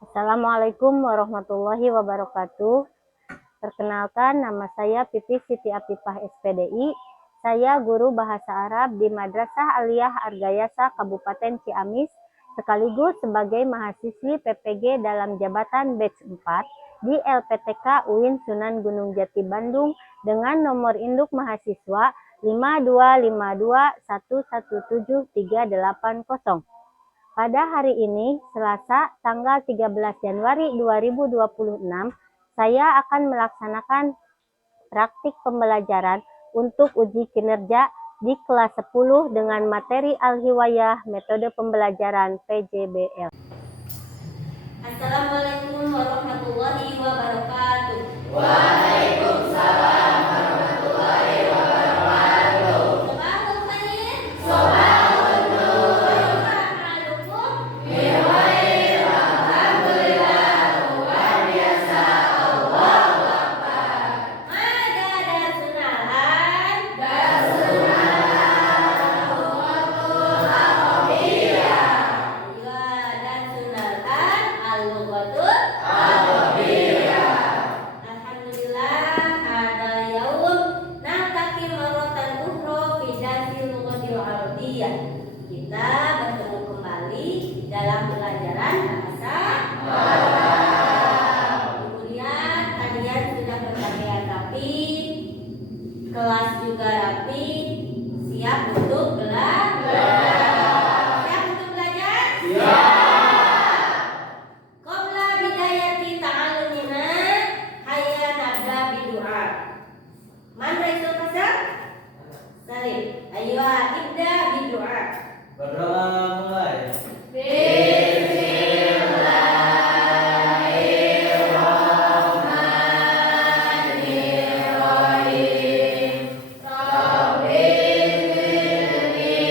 Assalamualaikum warahmatullahi wabarakatuh. Perkenalkan, nama saya Pipi Siti Apifah SPDI. Saya guru bahasa Arab di Madrasah Aliyah Argayasa Kabupaten Ciamis, sekaligus sebagai mahasiswi PPG dalam jabatan batch 4 di LPTK UIN Sunan Gunung Jati Bandung dengan nomor induk mahasiswa 5252117380. Pada hari ini, Selasa, tanggal 13 Januari 2026, saya akan melaksanakan praktik pembelajaran untuk uji kinerja di kelas 10 dengan materi Al-Hiwayah metode pembelajaran PJBL. Assalamualaikum warahmatullahi wabarakatuh. Waalaikumsalam warahmatullahi wabarakatuh. Sabahul khair. Sabahun nur. Halukum. Biwair alhamdulillah luar biasa Allahu Akbar. Mada darsunalan. Darsunalan lughatul Arabiyah. Iya, darsunalan al-lughatul Arabiyah. Alhamdulillah, hada yaum naltaqi marratan ukhra fi darsil lughatil arabiyyah. Kita bertemu kembali dalam pelajaran bahasa Arab. Kemudian kalian sudah berpakaian rapi, kelas juga rapi, siap untuk belajar. Siap untuk belajar? Qabla bidayati ta'allumina hayya nabda bidu'a. Man raisul qasam? Salim. Ayo ibda bidu'a. Berdoa mulai. Bismillahirrahmanirrahim. Rabbi zidni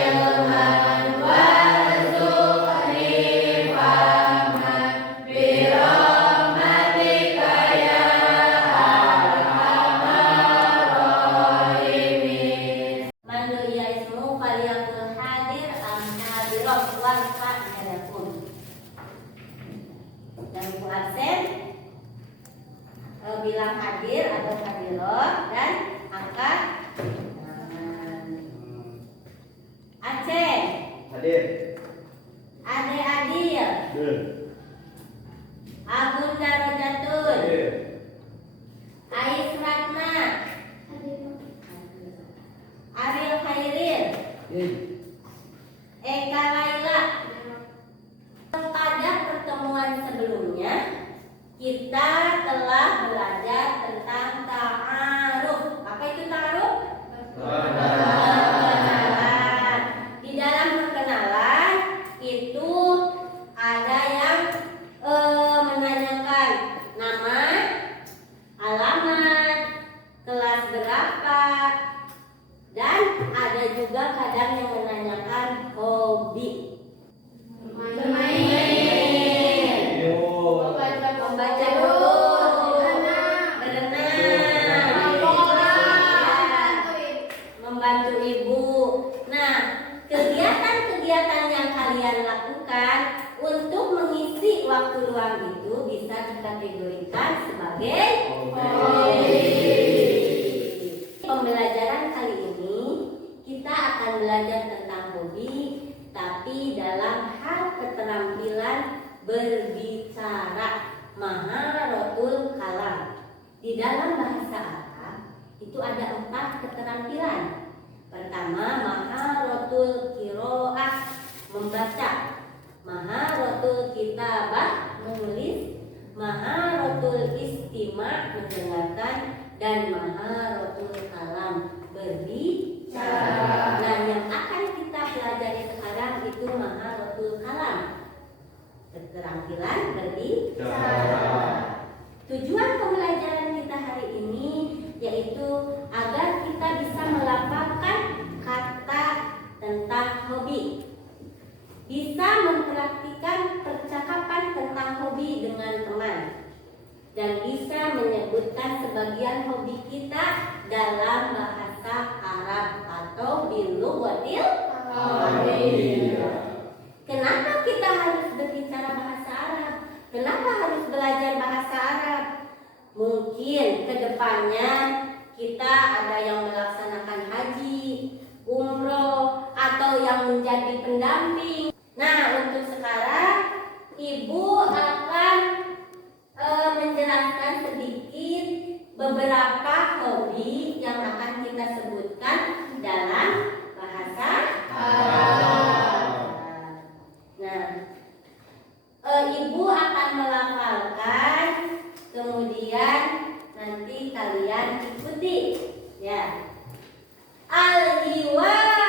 ilman warzuqni fahman birahmatika ya arhamar rahimin. Man du'iya ismu faliyakul hadir am hadirat warfa yadakun. Yang absen bilang hadir atau hadirat dan angkat tangan. Aceh, Hadir. Ade Adil, Agun Darajatun, Hadir. Ais Ratna, Ariel Khairil, Eka Laila. Pada pertemuan sebelumnya kita telah belajar tentang ta'aruf. Apa itu ta'aruf? Perkenalan. Di dalam perkenalan itu ada yang menanyakan nama, alamat, kelas berapa, dan ada juga kadang yang menanyakan hobi. Bermain, Yo. membaca buku, berenang, membantu ibu. Nah, kegiatan-kegiatan yang kalian lakukan untuk mengisi waktu luang itu bisa dikategorikan sebagai hobi. Pembelajaran kali ini kita akan belajar tentang hobi, tapi dalam hal keterampilan berbicara, maharatul kalam. Di dalam bahasa Arab itu ada 4 keterampilan. Pertama, maharatul qiraah, membaca, maharatul kitabah, menulis, maharatul istima', mendengarkan, dan maharatul kalam, berbicara. Nah, yang akan kita pelajari sekarang itu maharatul kalam, keterampilan berbicara. Tujuan pembelajaran kita hari ini yaitu agar kita bisa melafalkan kata tentang hobi, bisa mempraktikkan percakapan tentang hobi dengan teman, dan bisa menyebutkan sebagian hobi kita dalam bahasa Arab atau bilughatil Arabiyah. Kenapa kita harus berbicara bahasa Arab? Kenapa harus belajar bahasa Arab? Mungkin kedepannya kita ada yang melaksanakan haji, umroh, atau yang menjadi pendamping. Nah, untuk sekarang Ibu akan menjelaskan sedikit beberapa hobi yang akan kita sebutkan dalam bahasa Arab. Nah, Ibu akan melafalkan, kemudian nanti kalian ikuti, ya. Al-hiwayatu.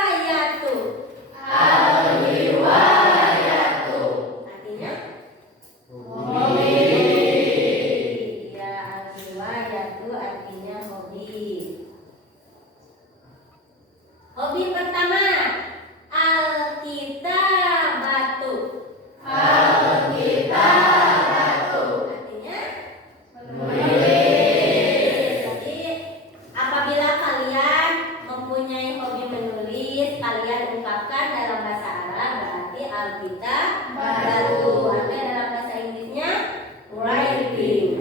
Al-hiwayatu. Artinya? Hobi. Ya, al-hiwayatu artinya hobi. Hobi pertama, al-kitabatu. Al-kitabatu. Artinya? Menulis. Jadi apabila kalian mempunyai hobi menulis, kalian ungkapkan dalam bahasa Arab berarti al-kitabatu. Atau dalam bahasa Inggrisnya writing.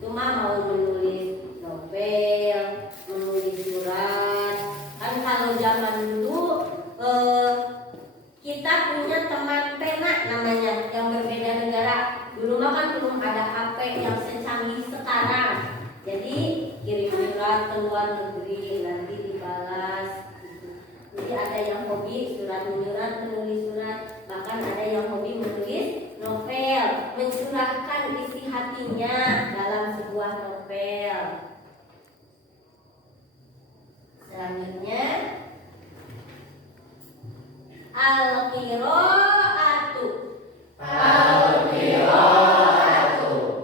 Cuma mau menulis novel, menulis surat. Kan kalau zaman dulu kita punya teman pena namanya yang berbeda negara. Dulu mah kan belum ada HP yang secanggih sekarang. Jadi kirim surat ke luar negeri nanti dibalas. Jadi ada yang hobi surat menyurat, menulis surat, bahkan ada yang hobi menulis novel, mencurahkan isi hatinya dalam sebuah novel. Selanjutnya al-qiraatu. Al-qiraatu.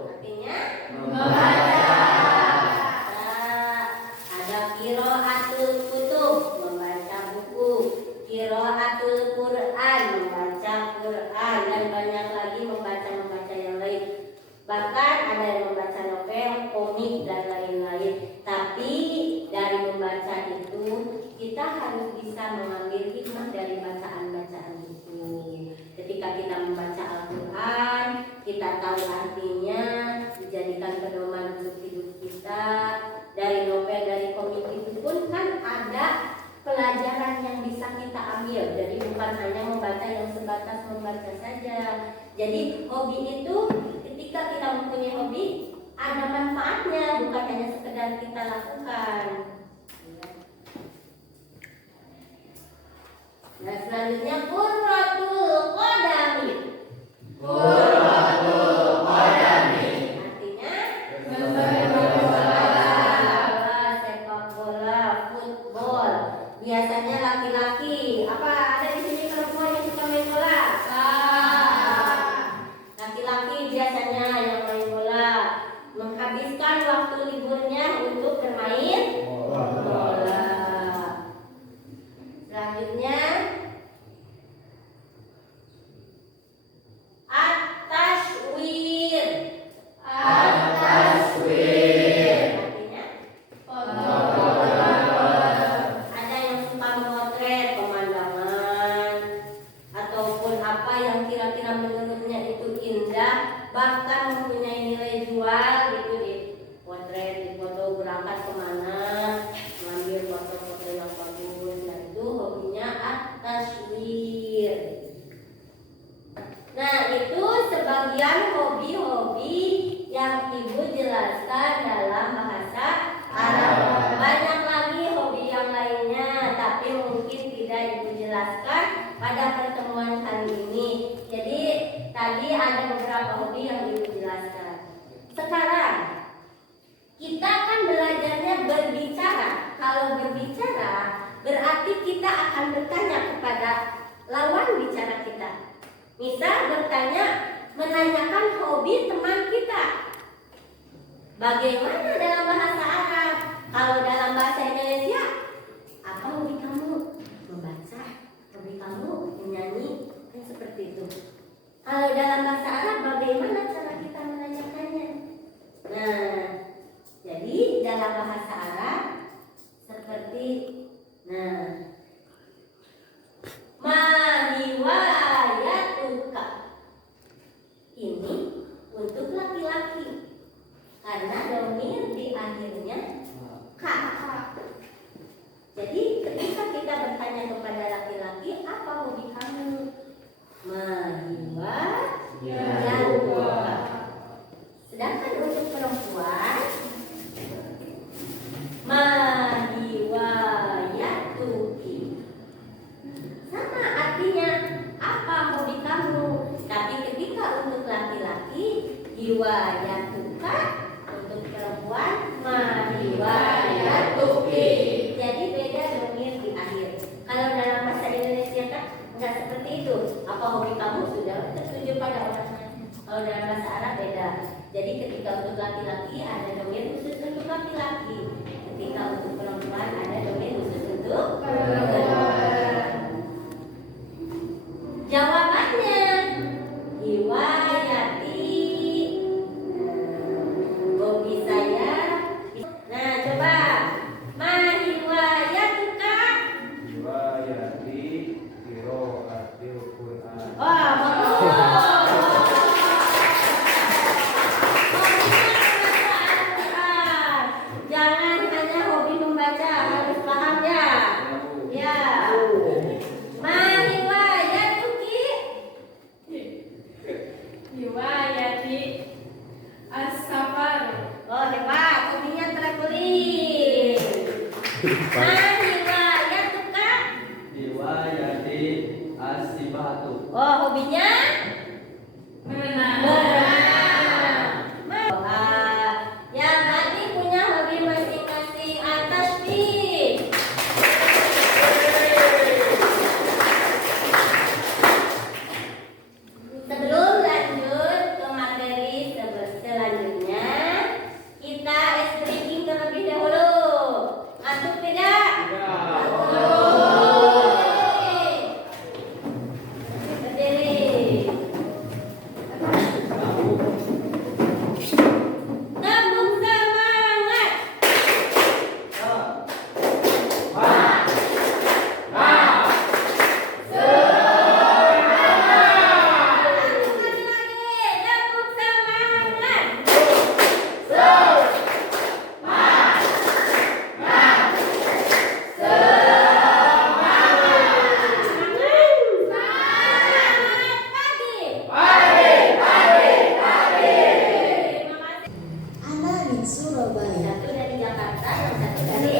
Artinya Membaca. ada qiraatul kutub, membaca buku, qiraatul Quran, membaca Quran, dan banyak lagi membaca yang lain. Bahkan ada yang membaca novel, komik, dan lain-lain. Tapi dari membaca itu kita harus bisa mengambil hikmah dari bacaan-bacaan itu. Ketika kita membaca Al-Quran, kita tahu artinya, dijadikan pedoman untuk hidup kita. Dari novel, dari komik itu pun kan ada pelajaran yang bisa kita ambil. Jadi bukan hanya membaca yang sebatas membaca saja. Jadi hobi itu ketika kita mempunyai hobi ada manfaatnya, bukan hanya sekedar kita lakukan. Nah, selanjutnya qurratul qadami. Qurratul qadami. Artinya Sepak bola. sepak bola, football. Biasanya laki-laki. Apa ada di sini perempuan yang suka main bola? Laki-laki biasanya yang main bola menghabiskan waktu liburnya untuk bermain bola. Selanjutnya at-taswir. At-taswir. Artinya Fotografer. ada yang suka memotret pemandangan ataupun apa yang kira-kira menurutnya itu indah, bahkan mempunyai nilai jual, itu di potret, di foto, berangkat kemana, mengambil foto-foto yang bagus. Nah, itu hobinya at-taswir. Nah, itu sebagian hobi-hobi yang Ibu jelaskan dalam bahasa Arab. Banyak lagi hobi yang lainnya, tapi mungkin tidak Ibu jelaskan pada pertemuan kali ini. Jadi tadi ada beberapa hobi yang Ibu jelaskan. Sekarang kita kan belajarnya berbicara. Kalau berbicara berarti kita akan bertanya kepada lawan bicara kita. Misal bertanya, menanyakan hobi teman kita. Bagaimana dalam bahasa Arab? Kalau dalam bahasa Indonesia, apa hobi kamu? Membaca. Hobi kamu menyanyi. Kan seperti itu. Kalau dalam bahasa Arab, bagaimana cara kita menanyakannya? Nah, jadi dalam bahasa Arab seperti, nah, ma riwayatuka. Ini hiwayatuka. Untuk perempuan ma hiwayatuki. Jadi beda domir di akhir. Kalau dalam bahasa Indonesia kan nggak seperti itu. Apa hobi kamu sudah tertuju pada orangnya. Kalau dalam bahasa Arab beda. Jadi ketika untuk laki-laki ada domir khusus untuk laki-laki. Ketika untuk perempuan ada domir khusus untuk perempuan. Jawabannya hiwayati. Hobi saya. Nah coba ma hiwayatuka. Hiwayati qiraatil Qur'an. Wah bagus. Jangan hanya hobi membaca, harus paham ya. Ya. Ma hiwayatuki. Hiwayati as-safar. Oh hebat, hobinya traveling. Ma hiwayatuka. Hiwayati as-sibatu. Oh hobinya Berenang. yang tadi punya hobi masing-masing atas nih. Sebelum lanjut ke materi selanjutnya, kita ice breaking terlebih dahulu. Masuk tidak? Berdiri. Sambung semangat. Sekali lagi, sambung semangat. Semangat pagi. Terima kasih. Ana di Surabaya. Satu dari Jakarta, yang satu dari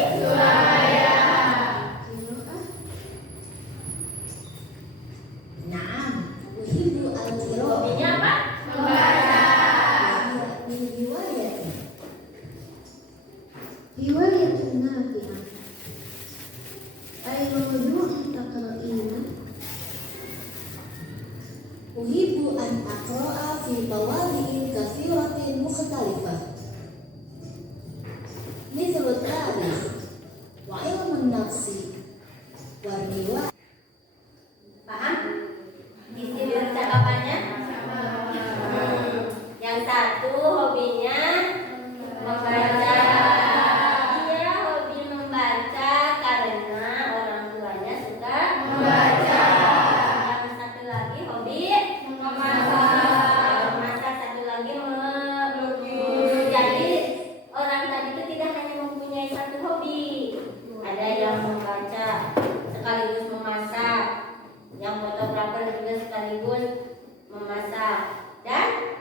Naam, uhibbu al-qiraah. hobinya apa? Min hiwayati. Hiwayatun nafi'ah. Ay mawdu'un taqra'ina. Uhibbu an aqra'a fi mawadi'in katsiratin mukhtalifah. مثل التاريخ وعلم النفس والرواية. Paham? Isi percakapannya? Yang satu hobinya membaca. Dia hobi membaca karena orang tuanya suka membaca. Yang satu lagi hobi memasak. Memasak satu lagi melukis. Jadi orang tadi itu tidak hanya mempunyai satu hobi. Ada yang membaca sekaligus memasak. Yang fotografer juga sekaligus memasak dan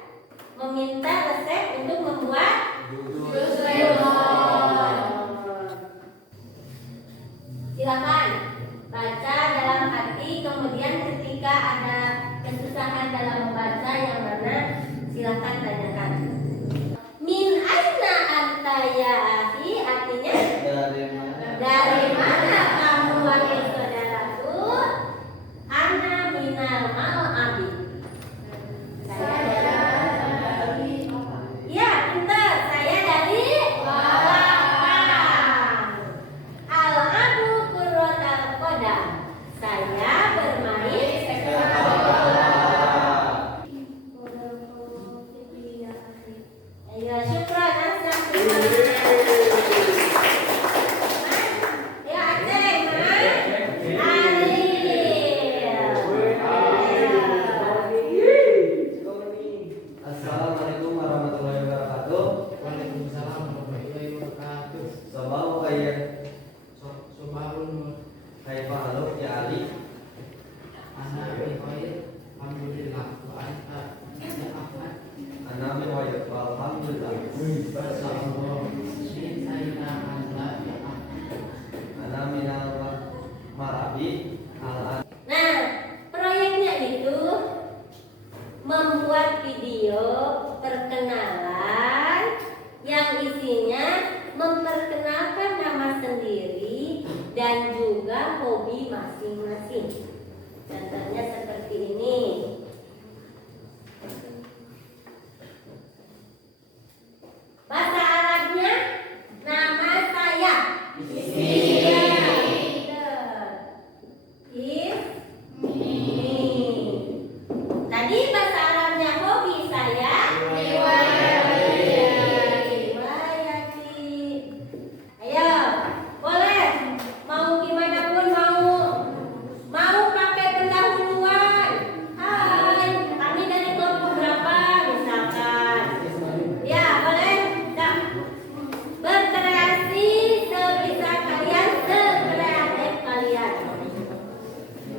meminta resep untuk membuat jus lemon. Silakan baca dalam hati, kemudian ketika ada kesusahan dalam membaca yang mana silakan tanyakan. Min aina anta ya akhi, artinya dari mana kamu wahai saudaraku? Ana minal al-abi. Saya dari ya, pintar. Saya dari lapang. Al-abu kurratal qadam. Saya bermain sepak bola. membuat video perkenalan yang isinya memperkenalkan nama sendiri dan juga hobi masing-masing. Contohnya seperti ini. Bahasa Arabnya nama saya. Tadi bahasa Arabnya hobi saya. Riwayati. Ayo, boleh. Mau gimana pun mau pakai pendahuluan. Hai, kami dari kelompok berapa misalkan. Ya, boleh. Nah, berkreasi sebisa kalian, sekreatif kalian.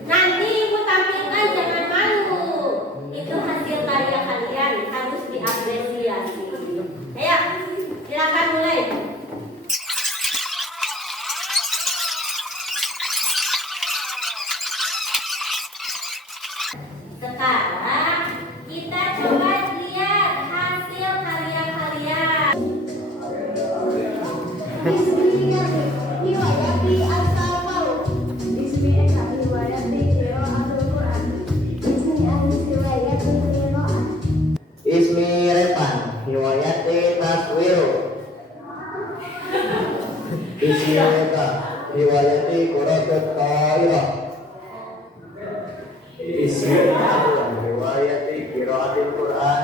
Nanti ibu tampilkan, jangan malu. Itu hasil karya kalian, harus diapresiasi. Ayo, silakan mulai. Sekarang kita coba lihat hasil karya kalian. Riwayati al-Tawbah. Riwayati qiraatul Quran. Riwayati qiraat. Ismi Repan, riwayati Taswiru. Ismi Reka, riwayati Quratut Qairah. Ismi Abdul, riwayati Qiraatul Quran.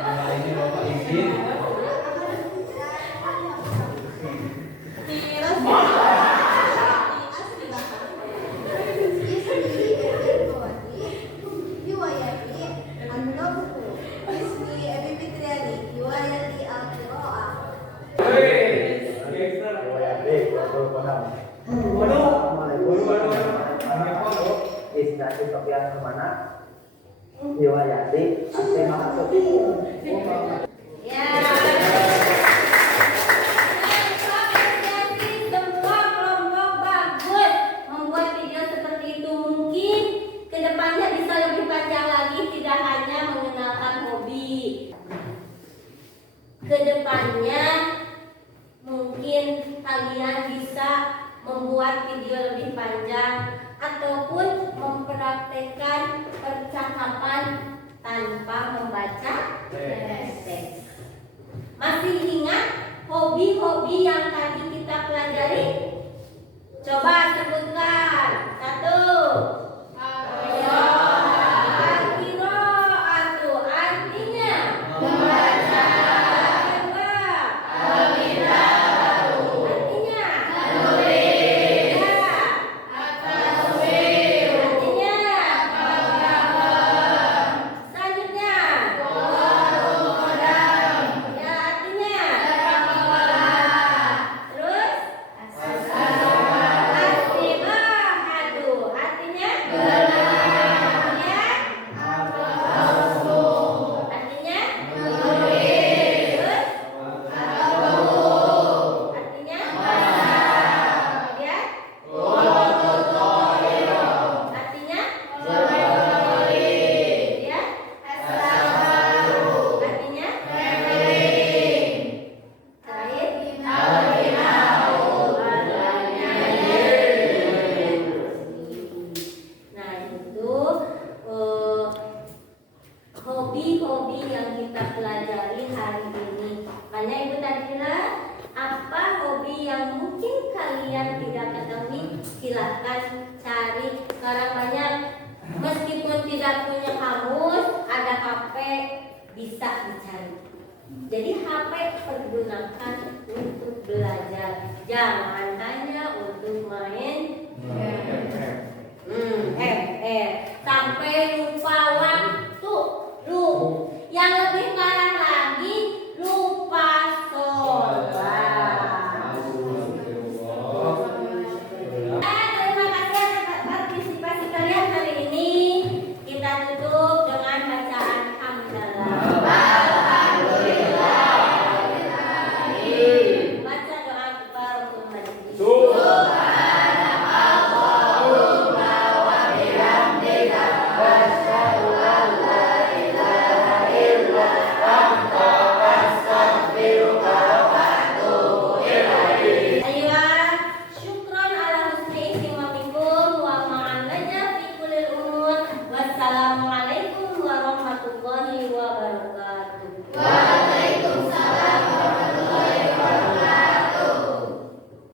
Nah, ini Bapak izin. Riwayati an-Nawawi. Ismi Abi Fitriani. Riwayati al-Qiraat. Riwayati Quratut Quran. Assalamualaikum. Isnadi Sofyan kemana? Riwayati As-Simahatut. Ya. Apresiasi semua kelompok bagus membuat video seperti itu. Mungkin kedepannya bisa lebih panjang lagi, tidak hanya mengenalkan hobi. Kedepannya mungkin kalian bisa membuat video lebih panjang ataupun mempraktekkan percakapan tanpa membaca teks. Masih ingat hobi-hobi yang tadi kita pelajari? Coba sebutkan. 1. Al-qiraatu artinya membaca. 2. Artinya menulis. 3. Selanjutnya. Ya, artinya. Terus. As-sibahatu. Artinya. Ya. Artinya. Terus. Artinya. Ya. Artinya. Ya. Artinya. Terakhir. Nah, itu hobi-hobi yang kita pelajari hari ini. Makanya Ibu Tadila, apa hobi yang mungkin kalian tidak ketahui, silahkan cari. Sekarang banyak, meskipun tidak punya kamus, ada HP, bisa dicari. Jadi HP pergunakan untuk belajar, jangan hanya untuk main